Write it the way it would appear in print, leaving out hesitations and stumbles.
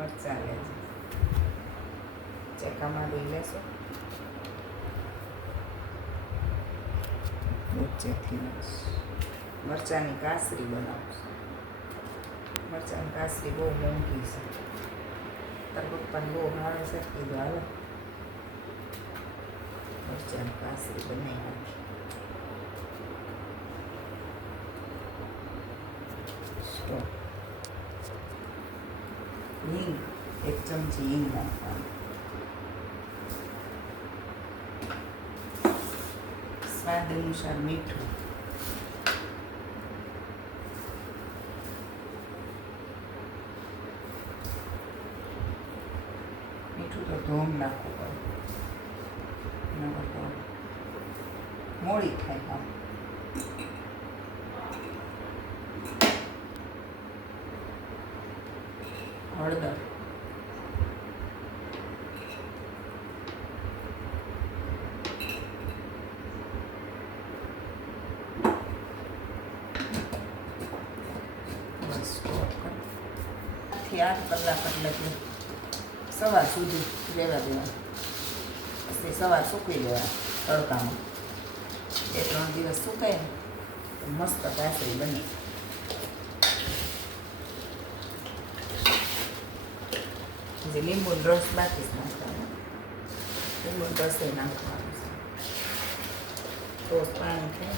મરચાં લેજો, ચેકામાં લઈ લેશો વચ્ચેથી મરચાંની કાસરી બનાવશું. મરચાંની કાસરી બહુ મોંઘી છે. તાર પપ્પાને બહુ ભાવે છે, કીધું હાલો મરચાંની કાસરી બનાવી નાખી. સ્ટોપ. હિંગ 1 ચમચી હિંગ નાખવાનું. સ્વાદ અનુસાર મીઠું. મીઠું તો ધોમ નાખવું પડે, નકર તો મોડી થાય કામ. હળદર, બસ 8 કલાક એટલે કે સવાર સુધી રહેવા દેવા. પછી સવાર સૂકવી દેવા તડકામાં. 2-3 દિવસ સુકાય ને તો મસ્ત કાસરી બની. જે લીંબુનો રસ બાકી જ નાખવાનો, લીંબુનો રસ નાખવાનો છે તો પાણી થાય.